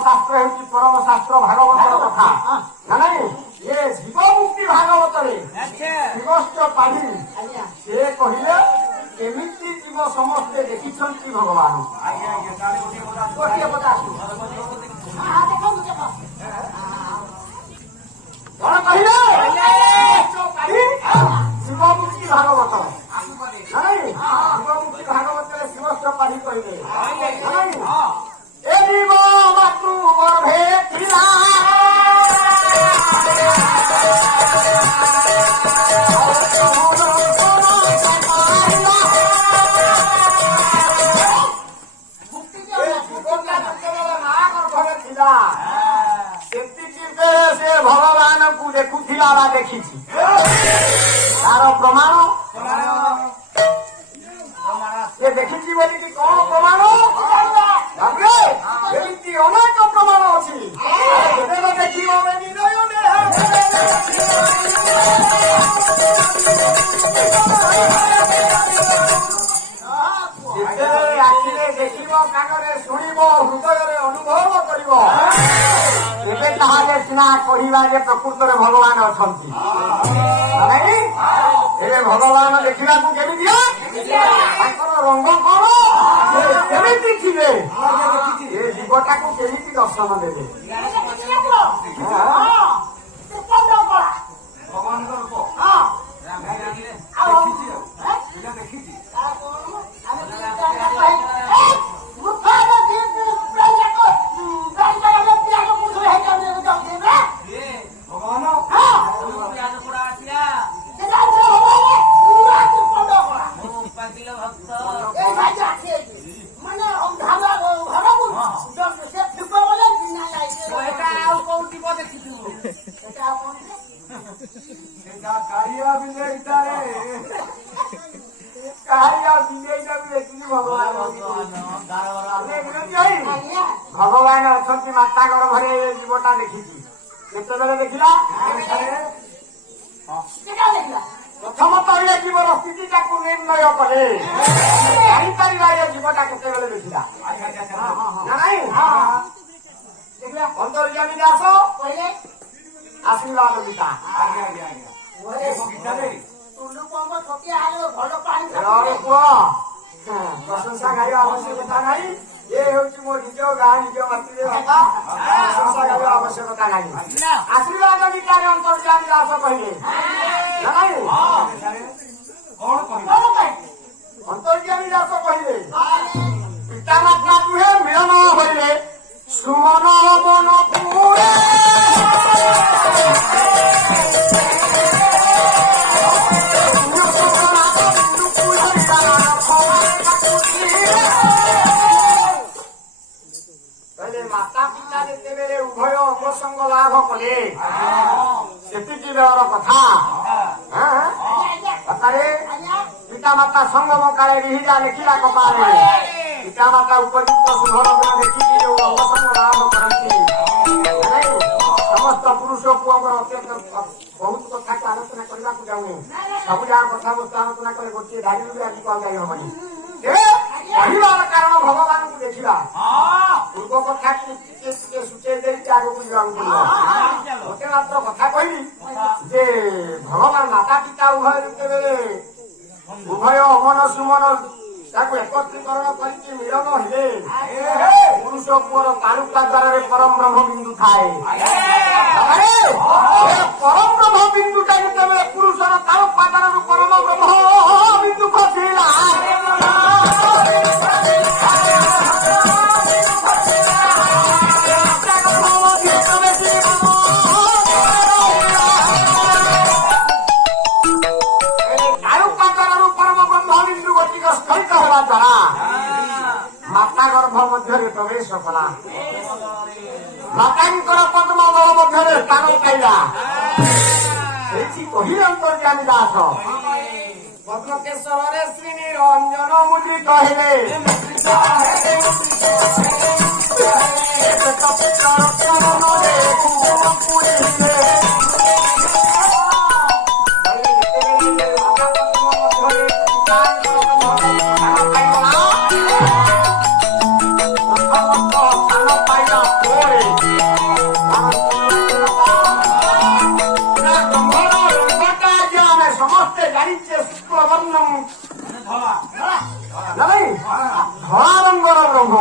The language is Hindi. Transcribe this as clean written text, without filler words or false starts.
शास्त्र है परम शास्त्र भागवत कथा ना ये जीव मुक्ति भागवत शिवश्च पाढ़ी से कहले केमिति जीव समस्ते देखी भगवान गोटे पचास कौन कहले शिव मुक्ति भागवत नहीं शिव मुक्ति भागवत शिवश्च पाढ़ी कहले मातृ गर्भे थिला से भगवान को देखुला देखी तार प्रमाण ये देखी बोली कि कौन प्रमाण एमती अनेक प्रमाण अच्छी देखी आखिरे देख कागरे शुणव हृदय अनुभव कर सीना कहवा प्रकृत भगवान अच्छा भगवान देखा केमी रंग कौन केमी थे ये जीवटा को केमी दर्शन देवे भगवान भगवान अच्छा माता गर्भरे जीवटा देखी केतबेले देखला प्रथमतः ये जीवर स्थिति निर्णय कले जापर ये जीवटा केतबेले देखला अंतर्यामी दास आशीर्वाद गीता प्रशंसा गाइबा आवश्यकता नहीं ये हूँ मो निज गाँ निज मातृ भाषा प्रशंसा गाइबा आवश्यकता नहीं आशीर्वाद गीतार अंतर्यामी दास कहले अंतर्यामी दास कहले पिता माता तुहे मिलन होइले सुमन मन पुरे माता पिता जिते उभय अंगसंग लाभ कले से कथा पिता माता संगम काले रिहिजा लिखिला कपाले पिता माता उपयुक्त सुभर देखी अंगसंग लाभ करती समस्त पुरुष पुओं अत्यंत बहुत कथा को आलोचना करने को जाऊँ सब जहाँ कथा वस्तु आलोचना करे गोटे धारी भी आज कह जाई हमारी कहवार कारण भगवान को देखा पूर्व कथा सूचे आग को गोटे मात्र कथा कही जे भगवान माता पिता उभय अमन सुमन एकत्रीकरण करके मिलन हे पुरुष पुअर तालुका द्वार परम ब्रह्म बिंदु थाए परम ब्रह्म बिंदुटा जिते पुरुषर तालुका द्वार परम ब्रह्म बिंदु खसिला माता गर्भ मध्य प्रवेश कला माता पद्म दल मध्य स्थान पाइला कही अंतर्यामी दास पद्मकेश्वर श्री निरंजन मुद्रित हेले ନାଇଁ ଧଳା ରଙ୍ଗର ବ୍ରହ୍ମ